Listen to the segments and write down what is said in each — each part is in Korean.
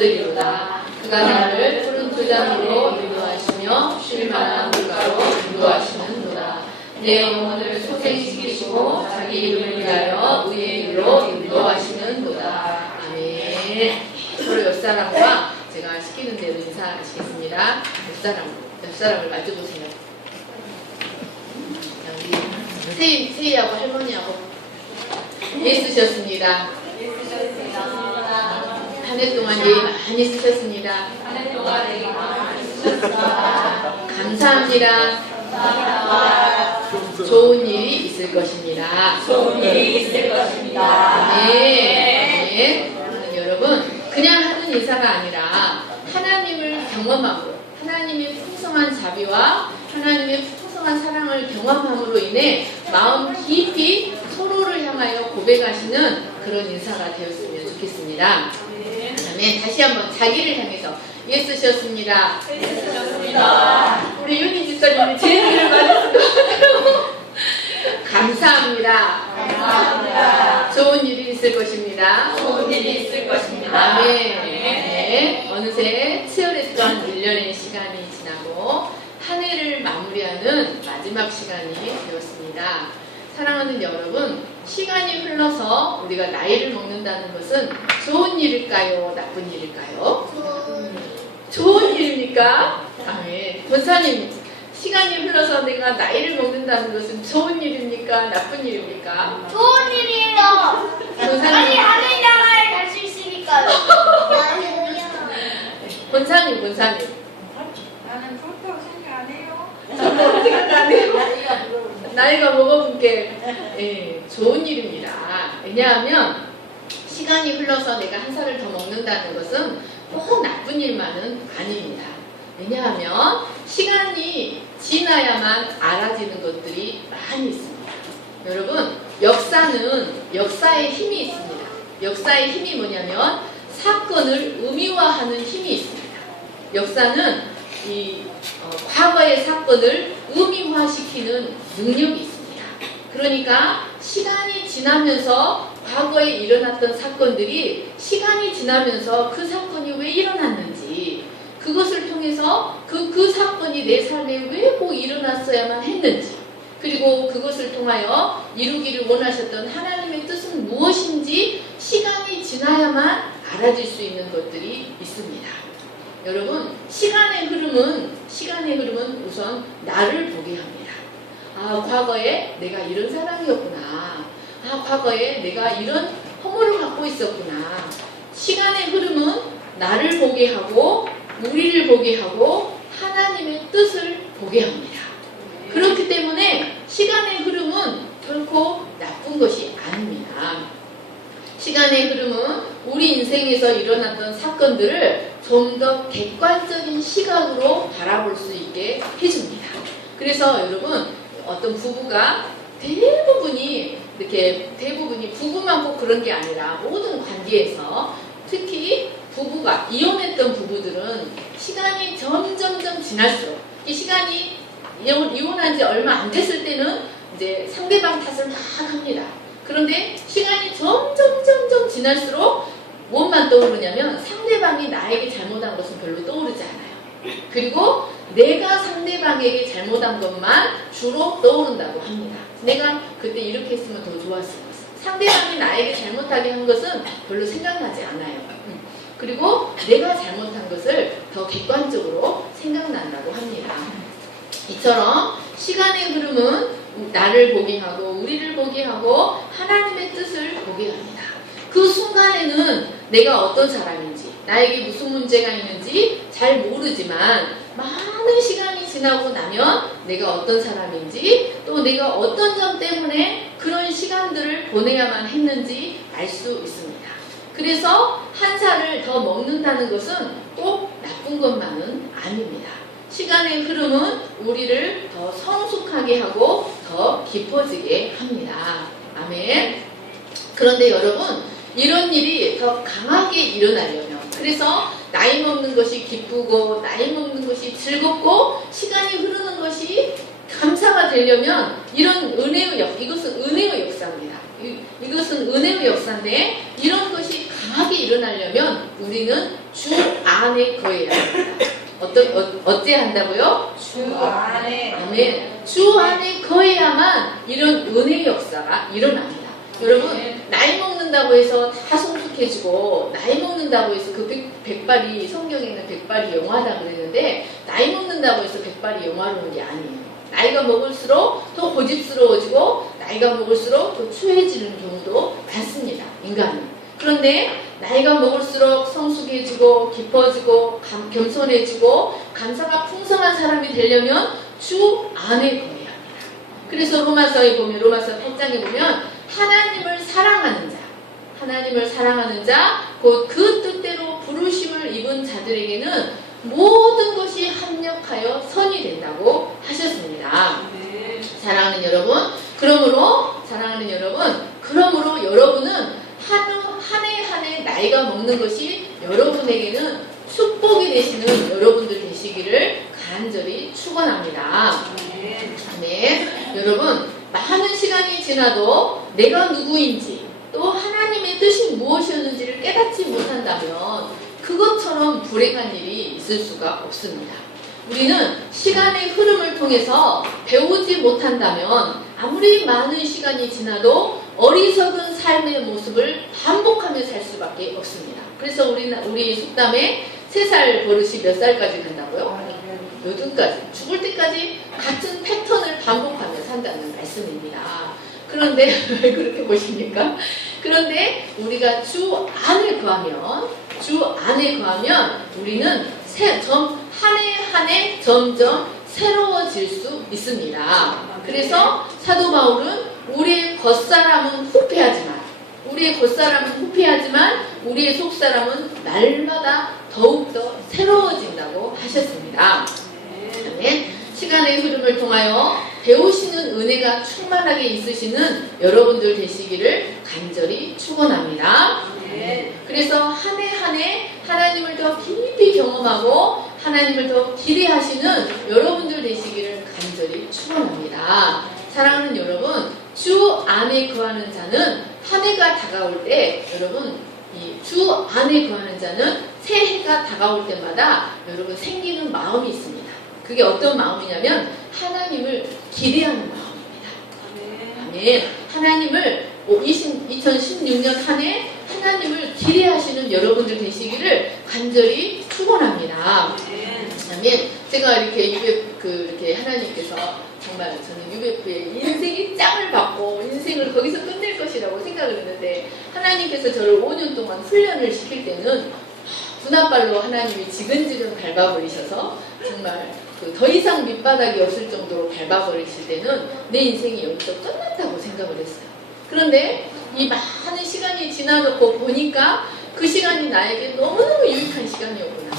있으리로다. 그가 나를 푸른 초장으로 인도하시며 쉴만한 물가로 인도하시는도다. 내 영혼을 소생시키시고 자기 이름을 위하여 의의 길로 인도하시는도다. 아멘. 서로 옆사람과 제가 시키는 대로 인사하시겠습니다. 옆사람을 마주보세요. 우리 세희하고 할머니하고 예수셨습니다. 한 해 동안 예의 많이 쓰셨습니다. 감사합니다. 좋은 일이 있을 것입니다. 네. 여러분, 그냥 하는 인사가 아니라 하나님을 경험함으로, 하나님의 풍성한 자비와 하나님의 풍성한 사랑을 경험함으로 인해 마음 깊이 서로를 향하여 고백하시는 그런 인사가 되었으면 좋겠습니다. 아멘. 다시 한번 자기를 향해서 예수셨습니다. 우리 윤희 집사님이 제 얘기를 맞았을 것 같아요. 감사합니다. 좋은 일이 있을 것입니다. 아멘. 네. 어느새 치열했던 1년의 시간이 지나고 한 해를 마무리하는 마지막 시간이 되었습니다. 사랑하는 여러분, 시간이 흘러서 우리가 나이를 먹는다는 것은 좋은 일일까요? 나쁜 일일까요? 좋은 일입니까? 아멘. 권사님, 시간이 흘러서 내가 나이를 먹는다는 것은 좋은 일입니까? 나쁜 일입니까? 좋은 일이에요. 빨리 하늘나라에 갈 수 있으니까요. 권사님. 나는 그렇다고 생각 안 해요. 생각 안 해요. 나이가 먹어본 게 좋은 일입니다. 왜냐하면 시간이 흘러서 내가 한 살을 더 먹는다는 것은 꼭 나쁜 일만은 아닙니다. 왜냐하면 시간이 지나야만 알아지는 것들이 많이 있습니다. 여러분, 역사의 힘이 있습니다. 역사의 힘이 뭐냐면 사건을 의미화하는 힘이 있습니다. 역사는 과거의 사건을 의미화시키는 능력이 있습니다. 그러니까 시간이 지나면서 과거에 일어났던 사건들이 시간이 지나면서 그 사건이 왜 일어났는지, 그것을 통해서 그 사건이 내 삶에 왜 꼭 일어났어야만 했는지, 그리고 그것을 통하여 이루기를 원하셨던 하나님의 뜻은 무엇인지 시간이 지나야만 알아질 수 있는 것들이 있습니다. 여러분, 시간의 흐름은 우선 나를 보게 합니다. 과거에 내가 이런 사람이었구나. 과거에 내가 이런 허물을 갖고 있었구나. 시간의 흐름은 나를 보게 하고 우리를 보게 하고 하나님의 뜻을 보게 합니다. 그렇기 때문에 시간의 흐름은 결코 나쁜 것이 아닙니다. 시간의 흐름은 우리 인생에서 일어났던 사건들을 좀 더 객관적인 시각으로 바라볼 수 있게 해줍니다. 그래서 여러분, 어떤 부부가 대부분이 부부만 꼭 그런 게 아니라 모든 관계에서 특히 부부가 이혼했던 부부들은 시간이 점점점 지날수록, 이 시간이 이혼한 지 얼마 안 됐을 때는 이제 상대방 탓을 막 합니다. 그런데 시간이 점점 지날수록 무엇만 떠오르냐면 상대방이 나에게 잘못한 것은 별로 떠오르지 않아요. 그리고 내가 상대방에게 잘못한 것만 주로 떠오른다고 합니다. 내가 그때 이렇게 했으면 더 좋았을 것. 상대방이 나에게 잘못하게 한 것은 별로 생각나지 않아요. 그리고 내가 잘못한 것을 더 객관적으로 생각난다고 합니다. 이처럼 시간의 흐름은 나를 보게 하고 우리를 보게 하고 하나님의 뜻을 보게 합니다. 그 순간에는 내가 어떤 사람인지, 나에게 무슨 문제가 있는지 잘 모르지만 많은 시간이 지나고 나면 내가 어떤 사람인지, 또 내가 어떤 점 때문에 그런 시간들을 보내야만 했는지 알 수 있습니다. 그래서 한 살을 더 먹는다는 것은 꼭 나쁜 것만은 아닙니다. 시간의 흐름은 우리를 더 성숙하게 하고 더 깊어지게 합니다. 아멘. 그런데 여러분, 이런 일이 더 강하게 일어나려면, 그래서 나이 먹는 것이 기쁘고 나이 먹는 것이 즐겁고 시간이 흐르는 것이 감사가 되려면 이런 이것은 은혜의 역사입니다. 이것은 은혜의 역사인데 이런 것이 강하게 일어나려면 우리는 주 안에 거해야 합니다. 어째 한다고요? 주 안에. 아멘. 주 안에 거해야만 이런 은혜의 역사가 일어납니다. 여러분, 나이 먹는다고 해서 다 성숙해지고, 나이 먹는다고 해서 그 백발이, 성경에는 백발이 영화다 그랬는데, 나이 먹는다고 해서 백발이 영화로운 게 아니에요. 나이가 먹을수록 더 고집스러워지고, 나이가 먹을수록 더 추해지는 경우도 많습니다. 인간은. 그런데 나이가 먹을수록 성숙해지고 깊어지고 겸손해지고 감사가 풍성한 사람이 되려면 주 안에 거해야 합니다. 그래서 로마서에 보면, 로마서 8장에 보면 하나님을 사랑하는 자, 곧 그 뜻대로 부르심을 입은 자들에게는 모든 것이 합력하여 선이 된다고 하셨습니다. 사랑하는 여러분, 그러므로 여러분은 한 해 나이가 먹는 것이 여러분에게는 축복이 되시는 여러분들 되시기를 간절히 축원합니다. 네, 여러분, 많은 시간이 지나도 내가 누구인지 또 하나님의 뜻이 무엇이었는지를 깨닫지 못한다면 그것처럼 불행한 일이 있을 수가 없습니다. 우리는 시간의 흐름을 통해서 배우지 못한다면 아무리 많은 시간이 지나도 어리석은 삶의 모습을 반복하며 살 수밖에 없습니다. 그래서 우리 속담에 3살 버릇이 몇 살까지 간다고요? 8까지. 죽을 때까지 같은 패턴을 반복하며 산다는 말씀입니다. 그런데 왜 그렇게 보십니까? 그런데 우리가 주 안에 거하면 우리는 한 해 점점 새로워질 수 있습니다. 그래서 사도 바울은 우리의 겉사람은 후패하지만 우리의 속사람은 날마다 더욱더 새로워진다고 하셨습니다. 아멘. 시간의 흐름을 통하여 배우시는 은혜가 충만하게 있으시는 여러분들 되시기를 간절히 축원합니다. 그래서 한 해 하나님을 더 깊이 경험하고 하나님을 더 기대하시는 여러분들 되시기를 간절히 축원합니다. 사랑하는 여러분, 주 안에 거하는 자는 한 해가 다가올 때, 여러분, 이 주 안에 거하는 자는 새해가 다가올 때마다 여러분 생기는 마음이 있습니다. 그게 어떤 마음이냐면 하나님을 기대하는 마음입니다. 아멘. 하나님을 2016년 한 해 하나님을 기대하시는 여러분들 되시기를 간절히 축원합니다. 아멘. 제가 이렇게 이렇게 하나님께서 정말 저는 UF의 인생의 짱을 받고 인생을 거기서 끝낼 것이라고 생각을 했는데 하나님께서 저를 5년 동안 훈련을 시킬 때는 분할발로 하나님이 지근지근 밟아버리셔서 정말 더 이상 밑바닥이 없을 정도로 밟아버리실 때는 내 인생이 여기서 끝났다고 생각을 했어요. 그런데 이 많은 시간이 지나놓고 보니까 그 시간이 나에게 너무너무 유익한 시간이었구나.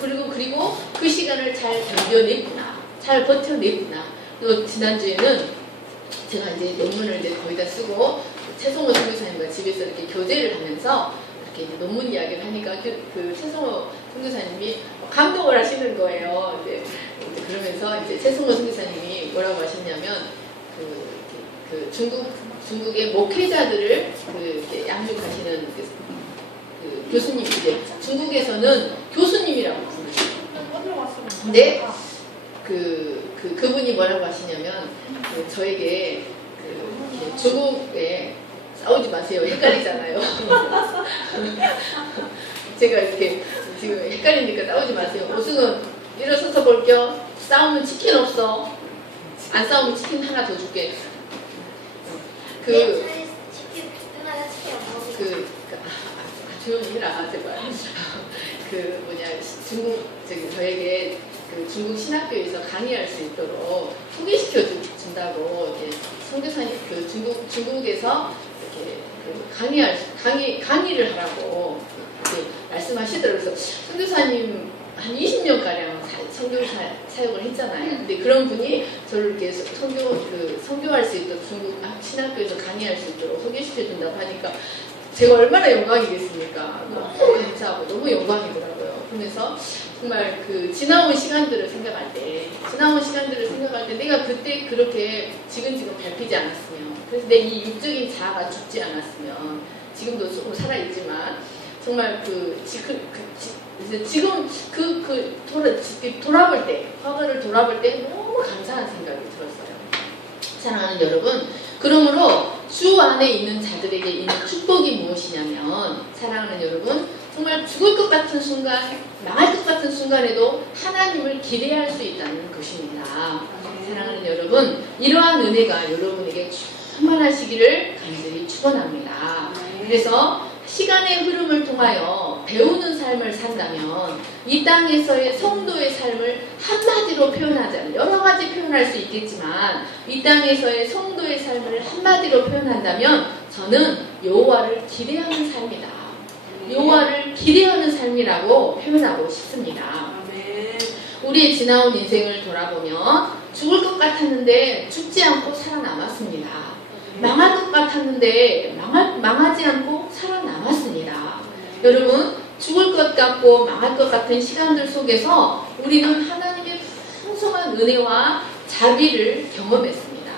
그리고 그 시간을 잘 견뎌냈구나. 잘 버텨냈구나. 또 지난주에는 제가 이제 논문을 이제 거의 다 쓰고 최성호 선교사님과 집에서 이렇게 교제를 하면서 이렇게 이제 논문 이야기를 하니까 그 최성호 선교사님이 감동을 하시는 거예요. 이제 그러면서 이제 최성호 선교사님이 뭐라고 하셨냐면 그 중국의 목회자들을 이렇게 양육하시는 그 교수님, 이제 중국에서는 교수님이라고 부르죠. 근데 그분이 뭐라고 하시냐면 저에게 중국에 싸우지 마세요. 헷갈리잖아요. 제가 이렇게 지금 헷갈리니까 싸우지 마세요. 오승은 일어서서 볼게요. 싸우면 치킨 없어. 안 싸우면 치킨 하나 더 줄게. 조용히 해라, 제발. 저에게 중국 신학교에서 강의할 수 있도록 소개시켜 준다고, 이렇게 선교사님, 중국에서 이렇게 강의를 하라고 이렇게 말씀하시더라고요. 그래서 선교사님 한 20년가량 선교 사역을 했잖아요. 근데 그런 분이 저를 이렇게 선교할 수 있도록 중국 신학교에서 강의할 수 있도록 소개시켜 준다고 하니까 제가 얼마나 영광이겠습니까? 너무 감사하고 너무 영광이더라고요. 그러면서 정말 지나온 시간들을 생각할 때 내가 그때 그렇게 지근지근 밟히지 않았으면, 그래서 내 이 육적인 자아가 죽지 않았으면, 지금도 조금 살아있지만 정말 지금 돌아볼 때, 과거를 돌아볼 때 너무 감사한 생각이 들었어요. 사랑하는 여러분, 그러므로 주 안에 있는 자들에게 있는 축복이 무엇이냐면, 사랑하는 여러분, 정말 죽을 것 같은 순간, 망할 것 같은 순간에도 하나님을 기대할 수 있다는 것입니다. 사랑하는 여러분, 이러한 은혜가 여러분에게 충만하시기를 간절히 축원합니다. 그래서 시간의 흐름을 통하여 배우는 삶을 산다면 이 땅에서의 성도의 삶을 한마디로 표현하자면, 여러 가지 표현할 수 있겠지만 이 땅에서의 성도의 삶을 한마디로 표현한다면 저는 여호와를 기대하는 삶이다, 여호와를 기대하는 삶이라고 표현하고 싶습니다. 우리의 지나온 인생을 돌아보면 죽을 것 같았는데 죽지 않고 살아남았습니다. 망할 것 같았는데 망하지 않고 살아남았습니다. 여러분, 죽을 것 같고 망할 것 같은 시간들 속에서 우리는 하나님의 풍성한 은혜와 자비를 경험했습니다.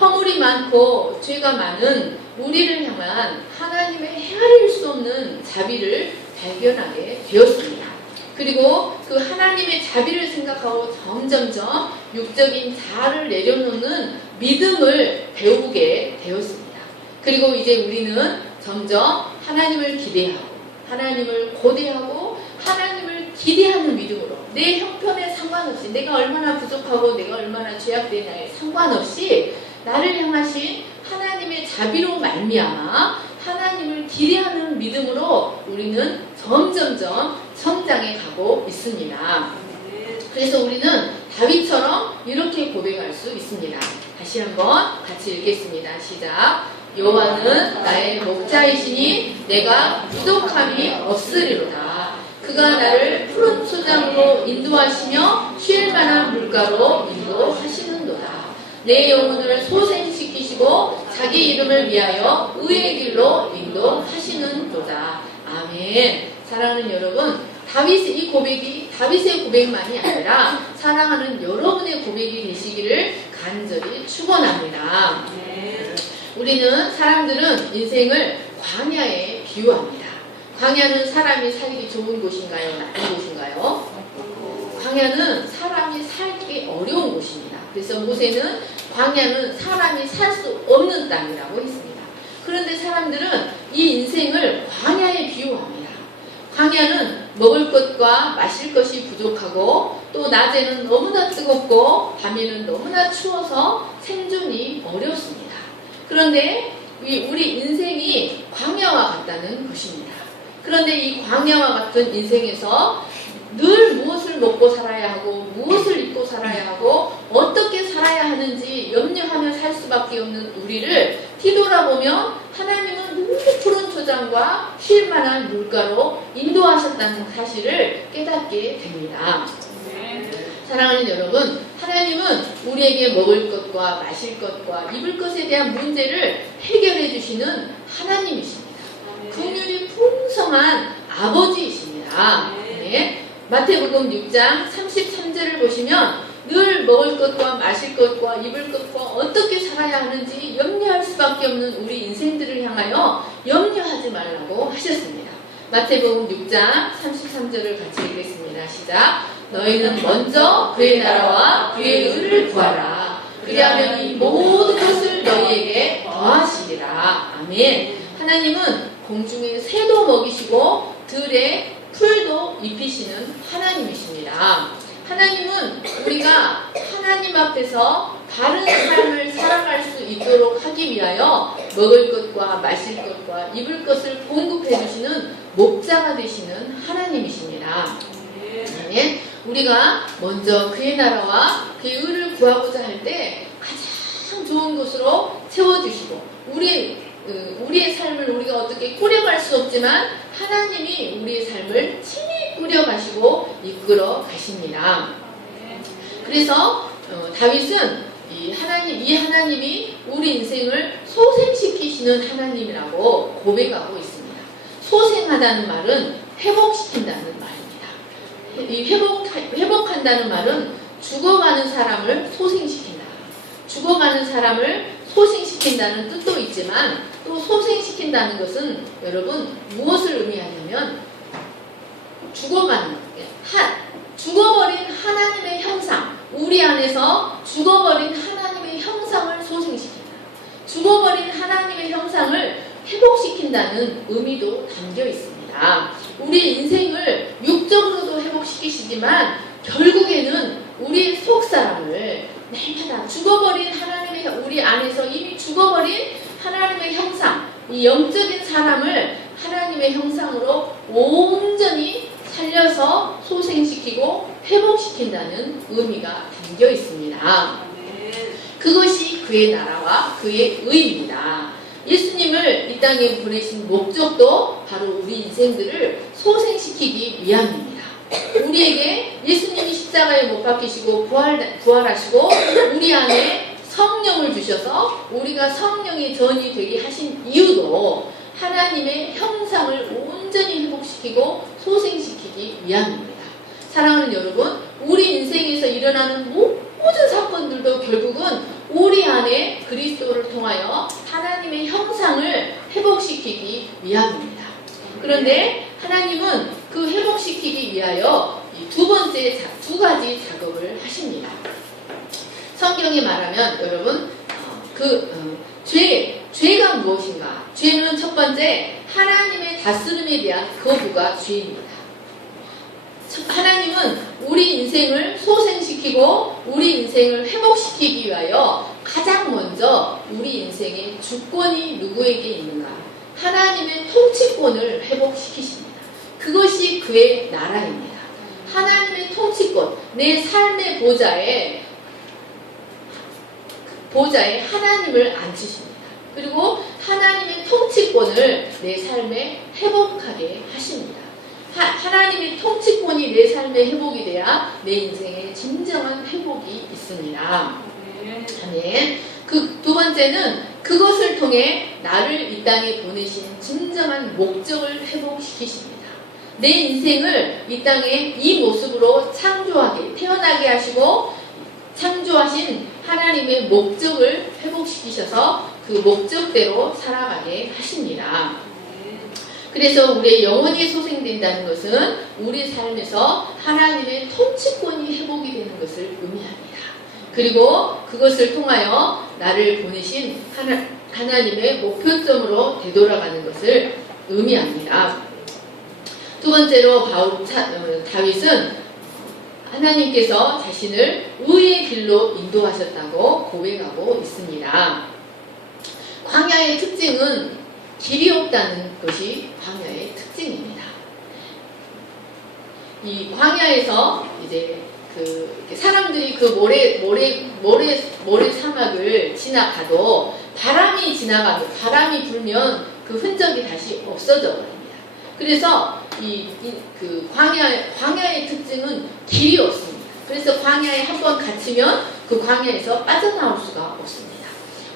허물이 많고 죄가 많은 우리를 향한 하나님의 헤아릴 수 없는 자비를 발견하게 되었습니다. 그리고 그 하나님의 자비를 생각하고 점점점 육적인 자아를 내려놓는 믿음을 배우게 되었습니다. 그리고 이제 우리는 점점 하나님을 기대하고 하나님을 고대하고 하나님을 기대하는 믿음으로 내 형편에 상관없이, 내가 얼마나 부족하고 내가 얼마나 죄악되냐에 상관없이 나를 향하신 하나님의 자비로 말미암아 하나님을 기대하는 믿음으로 우리는 점점점 성장해 가고 있습니다. 그래서 우리는 다윗처럼 이렇게 고백할 수 있습니다. 다시 한번 같이 읽겠습니다. 시작. 여호와는 나의 목자이시니 내가 부족함이 없으리로다. 그가 나를 푸른 초장으로 인도하시며 쉴 만한 물가로 인도하시는도다. 내 영혼을 소생시키시고 자기 이름을 위하여 의의 길로 인도하시는도다. 아멘. 사랑하는 여러분, 이 고백이 다윗의 고백만이 아니라 사랑하는 여러분의 고백이 되시기를 간절히 축원합니다. 우리는 사람들은 인생을 광야에 비유합니다. 광야는 사람이 살기 좋은 곳인가요? 나쁜 곳인가요? 광야는 사람이 살기 어려운 곳입니다. 그래서 모세는 광야는 사람이 살 수 없는 땅이라고 했습니다. 그런데 사람들은 이 인생을 광야에 비유합니다. 광야는 먹을 것과 마실 것이 부족하고 또 낮에는 너무나 뜨겁고 밤에는 너무나 추워서 생존이 어렵습니다. 그런데 우리 인생이 광야와 같다는 것입니다. 그런데 이 광야와 같은 인생에서 늘 무엇을 먹고 살아야 하고 무엇을 입고 살아야 하고 어떻게 살아야 하는지 염려하며 살 수밖에 없는 우리를 뒤돌아보면 하나님은 늘 푸른 초장과 쉴 만한 물가로 인도하셨다는 사실을 깨닫게 됩니다. 사랑하는 여러분, 하나님은 우리에게 먹을 것과 마실 것과 입을 것에 대한 문제를 해결해 주시는 하나님이십니다. 긍휼이 풍성한 아버지이십니다. 네. 마태복음 6장 33절을 보시면 늘 먹을 것과 마실 것과 입을 것과 어떻게 살아야 하는지 염려할 수밖에 없는 우리 인생들을 향하여 염려하지 말라고 하셨습니다. 마태복음 6장 33절을 같이 읽겠습니다. 시작. 너희는 먼저 그의 나라와 그의 의를 구하라. 그리하면 이 모든 것을 너희에게 더하시리라. 아멘. 하나님은 공중의 새도 먹이시고 들에 풀도 입히시는 하나님이십니다. 하나님은 우리가 하나님 앞에서 바른 삶을 살아갈 수 있도록 하기 위하여 먹을 것과 마실 것과 입을 것을 공급해 주시는 목자가 되시는 하나님이십니다. 네. 우리가 먼저 그의 나라와 그의 의를 구하고자 할 때 가장 좋은 것으로 채워주시고 우리의 삶을 우리가 어떻게 꾸려갈 수 없지만 하나님이 우리의 삶을 친히 꾸려가시고 이끌어 가십니다. 그래서 다윗은 이 하나님이 우리 인생을 소생시키시는 하나님이라고 고백하고 있습니다. 소생하다는 말은 회복시킨다는 말입니다. 이 회복한다는 말은 죽어가는 사람을 소생시킨다. 죽어가는 사람을 소생시킨다는 뜻도 있지만 또 소생시킨다는 것은 여러분 무엇을 의미하냐면 죽어버린 하나님의 형상, 우리 안에서 죽어버린 하나님의 형상을 소생시킨다. 죽어버린 하나님의 형상을 회복시킨다는 의미도 담겨 있습니다. 우리 인생을 육적으로도 회복시키시지만 결국에는 우리 속사람을 날마다 죽어버린 우리 안에서 이미 죽어버린 하나님의 형상, 이 영적인 사람을 하나님의 형상으로 온전히 살려서 소생시키고 회복시킨다는 의미가 담겨 있습니다. 그것이 그의 나라와 그의 의입니다. 예수님을 이 땅에 보내신 목적도 바로 우리 인생들을 소생시키기 위함입니다. 우리에게 예수님이 십자가에 못 박히시고 부활하시고 우리 안에 성령을 주셔서 우리가 성령의 전이 되게 하신 이유도 하나님의 형상을 온전히 회복시키고 소생시키기 위함입니다. 사랑하는 여러분, 우리 인생에서 일어나는 모든 사건들도 결국은 우리 안에 그리스도를 통하여 하나님의 형상을 회복시키기 위함입니다. 그런데 하나님은 그 회복시키기 위하여 이 두 가지 작업을 하십니다. 성경에 말하면 여러분 죄가 무엇인가? 죄는 첫 번째 하나님의 다스림에 대한 거부가 죄입니다. 하나님은 우리 인생을 소생시키고 우리 인생을 회복시키기 위하여 가장 먼저 우리 인생의 주권이 누구에게 있는가? 하나님의 통치권을 회복시키십니다. 그것이 그의 나라입니다. 하나님의 통치권, 내 삶의 보좌에 하나님을 앉히십니다. 그리고 하나님의 통치권을 내 삶에 회복하게 하십니다. 하나님의 통치권이 내 삶에 회복이 돼야 내 인생에 진정한 회복이 있습니다. 아멘. 그 두 번째는 그것을 통해 나를 이 땅에 보내신 진정한 목적을 회복시키십니다. 내 인생을 이 땅에 이 모습으로 태어나게 하시고 창조하신 하나님의 목적을 회복시키셔서 그 목적대로 살아가게 하십니다. 그래서 우리의 영혼이 소생된다는 것은 우리 삶에서 하나님의 통치권이 회복이 되는 것을 의미합니다. 그리고 그것을 통하여 나를 보내신 하나님의 목표점으로 되돌아가는 것을 의미합니다. 두 번째로 다윗은 하나님께서 자신을 의의 길로 인도하셨다고 고백하고 있습니다. 광야의 특징은 길이 없다는 것이 광야의 특징입니다. 이 광야에서 이제 사람들이 그 모래 사막을 지나가도 바람이 불면 그 흔적이 다시 없어져 버립니다. 그래서 그 광야의 특징은 길이 없습니다. 그래서 광야에 한번 갇히면 그 광야에서 빠져나올 수가 없습니다.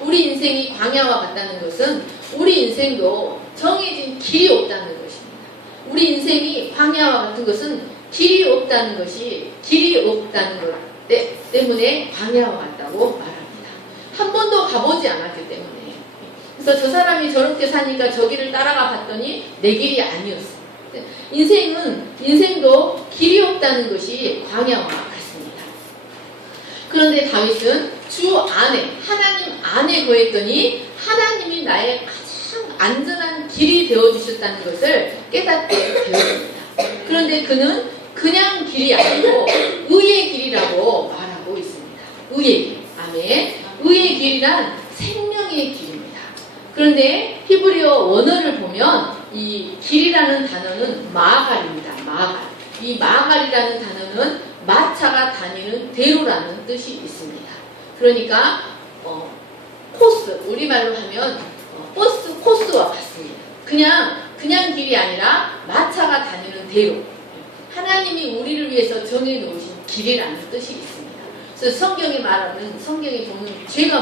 우리 인생이 광야와 같다는 것은 우리 인생도 정해진 길이 없다는 것입니다. 우리 인생이 광야와 같은 것은 길이 없다는 것 때문에 광야와 같다고 말합니다. 한 번도 가보지 않았기 때문에. 그래서 저 사람이 저렇게 사니까 저 길을 따라가 봤더니 내 길이 아니었어요. 인생도 길이 없다는 것이 광야와 같습니다. 그런데 다윗은 주 안에, 하나님 안에 거했더니 하나님이 나의 가장 안전한 길이 되어주셨다는 것을 깨닫게 되었습니다. 그런데 그는 그냥 길이 아니고 의의 길이라고 말하고 있습니다. 의의 길. 아멘. 의의 길이란 생명의 길입니다. 그런데 히브리어 원어를 보면 이 길이라는 단어는 마갈입니다. 마갈. 이 마갈이라는 단어는 마차가 다니는 대로라는 뜻이 있습니다. 그러니까 코스, 우리말로 하면 버스 코스와 같습니다. 그냥 길이 아니라 마차가 다니는 대로. 하나님이 우리를 위해서 정해놓으신 길이라는 뜻이 있습니다. 그래서 성경에 보면 죄가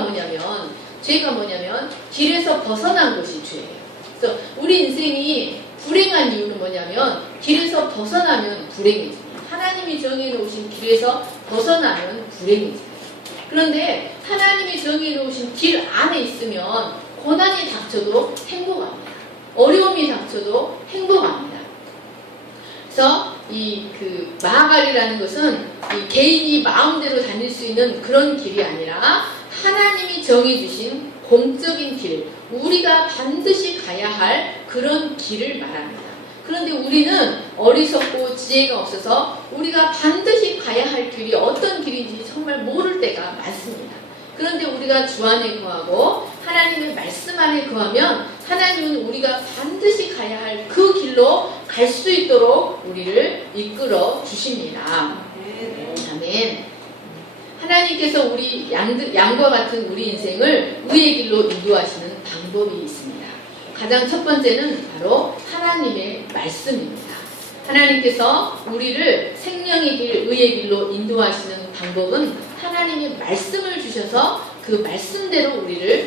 뭐냐면 길에서 벗어난 것이 죄예요. 그래서 우리 인생이 불행한 이유는 뭐냐면 길에서 벗어나면 불행해집니다. 하나님이 정해놓으신 길에서 벗어나면 불행해집니다. 그런데 하나님이 정해 놓으신 길 안에 있으면 고난이 닥쳐도 행복합니다. 어려움이 닥쳐도 행복합니다. 그래서 이 마하갈이라는 것은 이 개인이 마음대로 다닐 수 있는 그런 길이 아니라 하나님이 정해주신 공적인 길, 우리가 반드시 가야 할 그런 길을 말합니다. 그런데 우리는 어리석고 지혜가 없어서 우리가 반드시 가야 할 길이 어떤 길인지 정말 모를 때가 많습니다. 그런데 우리가 주 안에 거하고 하나님의 말씀 안에 거하면 하나님은 우리가 반드시 가야 할 그 길로 갈 수 있도록 우리를 이끌어 주십니다. 아멘. 하나님께서 우리 양과 같은 우리 인생을 의의 길로 인도하시는 방법이 있습니다. 가장 첫 번째는 바로 하나님의 말씀입니다. 하나님께서 우리를 생명의 길, 의의 길로 인도하시는 방법은 하나님의 말씀을 주셔서 그 말씀대로 우리를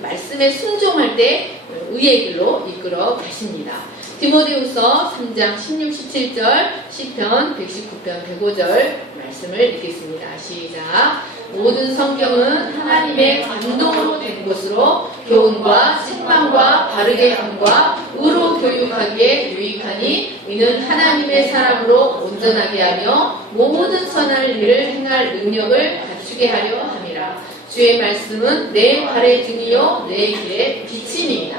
말씀에 순종할 때 의의 길로 이끌어 가십니다. 디모데후서 3장 16, 17절, 시편 119편 105절 말씀을 읽겠습니다. 시작. 모든 성경은 하나님의 감동으로 된 것으로 교훈과 책망과 바르게 함과 의로 교육하기에 유익하니 이는 하나님의 사람으로 온전하게 하며 모든 선한 일을 행할 능력을 갖추게 하려 함이라. 주의 말씀은 내 발의 등이요 내 길의 빛임이다.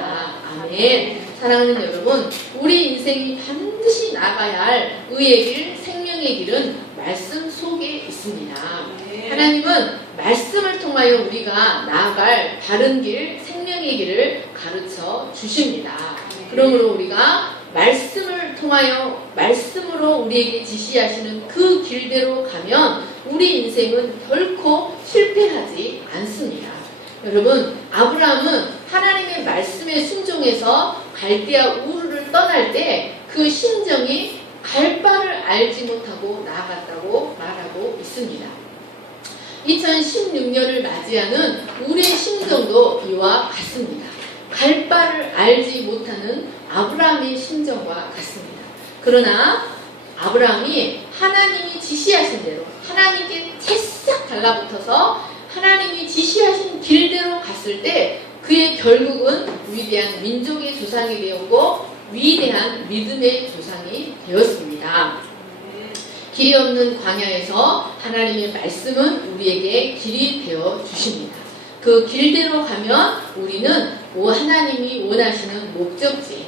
아멘. 사랑하는 여러분, 우리 인생이 반드시 나가야 할 의의 길, 생명의 길은 말씀 속에 있습니다. 하나님은 말씀을 통하여 우리가 나아갈 바른 길, 생명의 길을 가르쳐 주십니다. 그러므로 우리가 말씀을 통하여 말씀으로 우리에게 지시하시는 그 길대로 가면 우리 인생은 결코 실패하지 않습니다. 여러분, 아브라함은 하나님의 말씀에 순종해서 갈대아 우르를 떠날 때 그 심정이 갈 바를 알지 못하고 나아갔다고 말하고 있습니다. 2016년을 맞이하는 우리의 심정도 이와 같습니다. 갈 바를 알지 못하는 아브라함의 심정과 같습니다. 그러나 아브라함이 하나님이 지시하신 대로 하나님께 채싹 달라붙어서 하나님이 지시하신 길대로 갔을 때 그의 결국은 위대한 민족의 조상이 되었고 위대한 믿음의 조상이 되었습니다. 길이 없는 광야에서 하나님의 말씀은 우리에게 길이 되어 주십니다. 그 길대로 가면 우리는 하나님이 원하시는 목적지,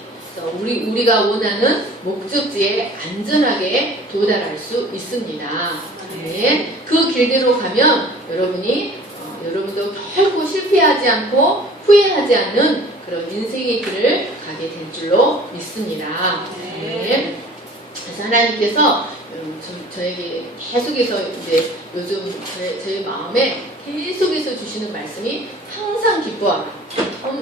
우리가 원하는 목적지에 안전하게 도달할 수 있습니다. 네. 그 길대로 가면 여러분도 결코 실패하지 않고 후회하지 않는 그런 인생의 길을 가게 될 줄로 믿습니다. 네. 그래서 하나님께서 저에게 계속해서 이제 요즘 제 마음에 계속해서 주시는 말씀이 항상 기뻐하라.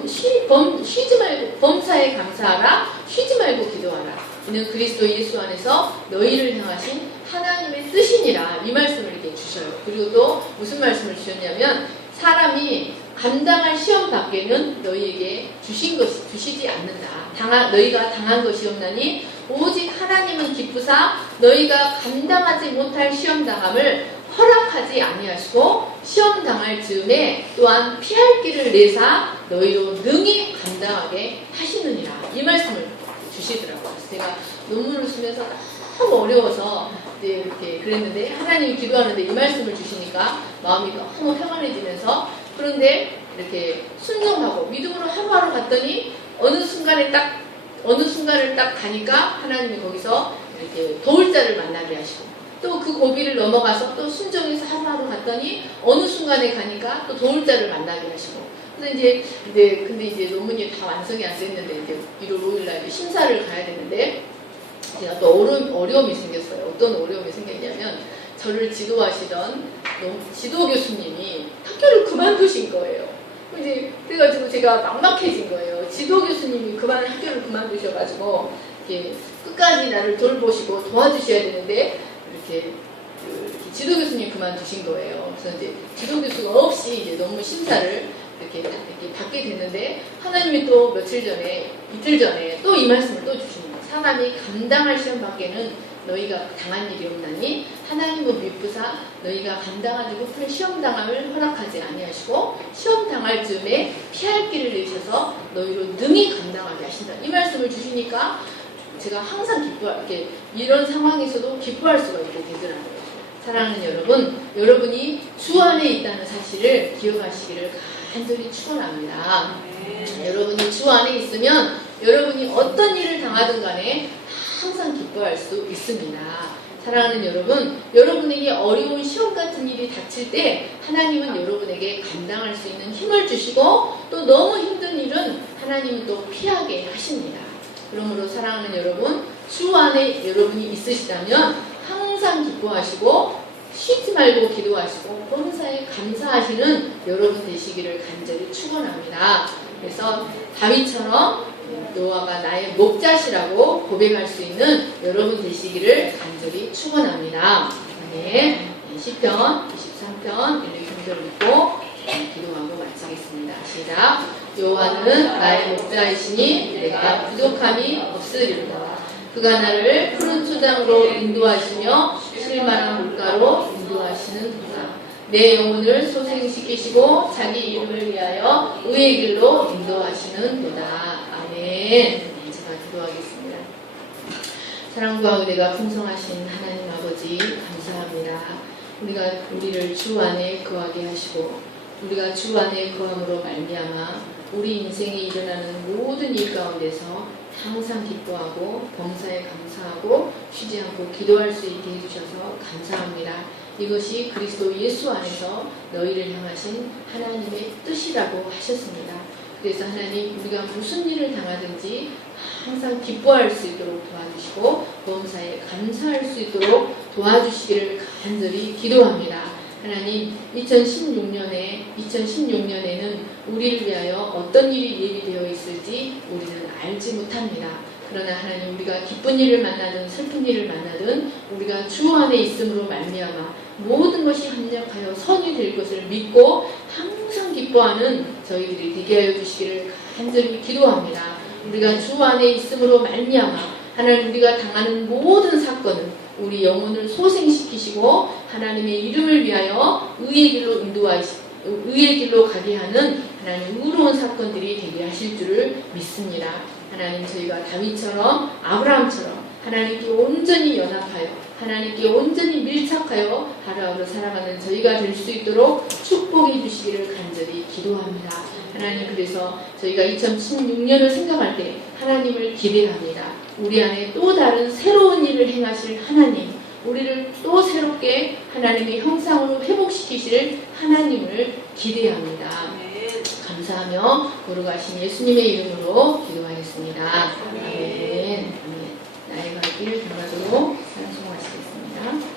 쉬지 말고 범사에 감사하라. 쉬지 말고 기도하라. 이는 그리스도 예수 안에서 너희를 향하신 하나님의 뜻이니라. 이 말씀을 이렇게 주셔요. 그리고 또 무슨 말씀을 주셨냐면 사람이 감당할 시험 밖에는 너희에게 주시지 않는다. 너희가 당한 것이 없나니 오직 하나님은 기쁘사 너희가 감당하지 못할 시험 당함을 허락하지 아니하시고 시험 당할 즈음에 또한 피할 길을 내사 너희로 능히 감당하게 하시느니라. 이 말씀을 주시더라고요. 그래서 제가 논문을 쓰면서 너무 어려워서 이렇게 그랬는데 하나님이 기도하는데 이 말씀을 주시니까 마음이 너무 평안해지면서 그런데 이렇게 순종하고 믿음으로 하루하루 갔더니 어느 순간을 딱 가니까 하나님이 거기서 이렇게 도울 자를 만나게 하시고 또 그 고비를 넘어가서 또 순종해서 하루하루 갔더니 어느 순간에 가니까 또 도울 자를 만나게 하시고 근데 이제 논문이 다 완성이 안 됐는데 이제 1월 5일 날 심사를 가야 되는데 제가 또 어려움이 생겼어요. 어떤 어려움이 생겼냐면 저를 지도하시던 지도 교수님이 학교를 그만두신 거예요. 이제 그래가지고 제가 막막해진 거예요. 지도 교수님이 학교를 그만두셔가지고 이렇게 끝까지 나를 돌보시고 도와주셔야 되는데 이렇게 지도 교수님 그만두신 거예요. 그래서 이제 지도 교수가 없이 이제 논문 심사를 이렇게 받게 됐는데 하나님이 또 이틀 전에 또 이 말씀을 또 주십니다. 사람이 감당할 시험 밖에는 너희가 당한 일이 없나니 하나님은 미쁘사 너희가 감당하지 못할 시험 당함을 허락하지 아니하시고 시험 당할 즈음에 피할 길을 내셔서 너희로 능히 감당하게 하신다. 이 말씀을 주시니까 제가 항상 이렇게 이런 상황에서도 기뻐할 수가 있게 되더라고요. 사랑하는 여러분, 여러분이 주 안에 있다는 사실을 기억하시기를 간절히 축원합니다. 여러분이 주 안에 있으면 여러분이 어떤 일을 당하든 간에 항상 기뻐할 수 있습니다. 사랑하는 여러분, 여러분에게 어려운 시험 같은 일이 닥칠 때 하나님은 여러분에게 감당할 수 있는 힘을 주시고 또 너무 힘든 일은 하나님은 또 피하게 하십니다. 그러므로 사랑하는 여러분, 주 안에 여러분이 있으시다면 항상 기뻐하시고 쉬지 말고 기도하시고 범사에 감사하시는 여러분 되시기를 간절히 축원합니다. 그래서 다윗처럼 노아가 나의 목자시라고 고백할 수 있는 여러분 되시기를 간절히 축원합니다. 네, 시편 23편 1, 2절 읽고 기도하고 마치겠습니다. 시작. 여호와는 나의 목자이시니 내가 부족함이 없으리로다. 그가 나를 푸른 초장으로 인도하시며 실만한 물가로 인도하시는도다. 내 영혼을 소생시키시고 자기 이름을 위하여 의의 길로 인도하시는도다. 아멘. 제가 기도하겠습니다. 사랑과 은혜가 풍성하신 하나님 아버지 감사합니다. 우리를 주 안에 거하게 하시고 우리가 주 안에 거함으로 말미암아 우리 인생에 일어나는 모든 일 가운데서 항상 기뻐하고 범사에 감사하고 쉬지 않고 기도할 수 있게 해주셔서 감사합니다. 이것이 그리스도 예수 안에서 너희를 향하신 하나님의 뜻이라고 하셨습니다. 그래서 하나님, 우리가 무슨 일을 당하든지 항상 기뻐할 수 있도록 도와주시고 범사에 감사할 수 있도록 도와주시기를 간절히 기도합니다. 하나님, 2016년에는 우리를 위하여 어떤 일이 예비되어 있을지 우리는 알지 못합니다. 그러나 하나님, 우리가 기쁜 일을 만나든 슬픈 일을 만나든 우리가 주 안에 있음으로 말미암아 모든 것이 합력하여 선이 될 것을 믿고 항상 기뻐하는 저희들이 되게 하여 주시기를 간절히 기도합니다. 우리가 주 안에 있음으로 말미암아 하나님, 우리가 당하는 모든 사건은 우리 영혼을 소생시키시고 하나님의 이름을 위하여 의의 길로 가게 하는 하나님 의로운 사건들이 되게 하실 줄을 믿습니다. 하나님, 저희가 다윗처럼 아브라함처럼 하나님께 온전히 연합하여 하나님께 온전히 밀착하여 하루하루 살아가는 저희가 될 수 있도록 축복해 주시기를 간절히 기도합니다. 하나님, 그래서 저희가 2016년을 생각할 때 하나님을 기대합니다. 우리 안에 또 다른 새로운 일을 행하실 하나님, 우리를 또 새롭게 하나님의 형상으로 회복시키실 하나님을 기대합니다. 감사하며 거룩하신 예수님의 이름으로 기도하겠습니다. 아멘. 나의 갈 길 담아도록 찬송하시겠습니다.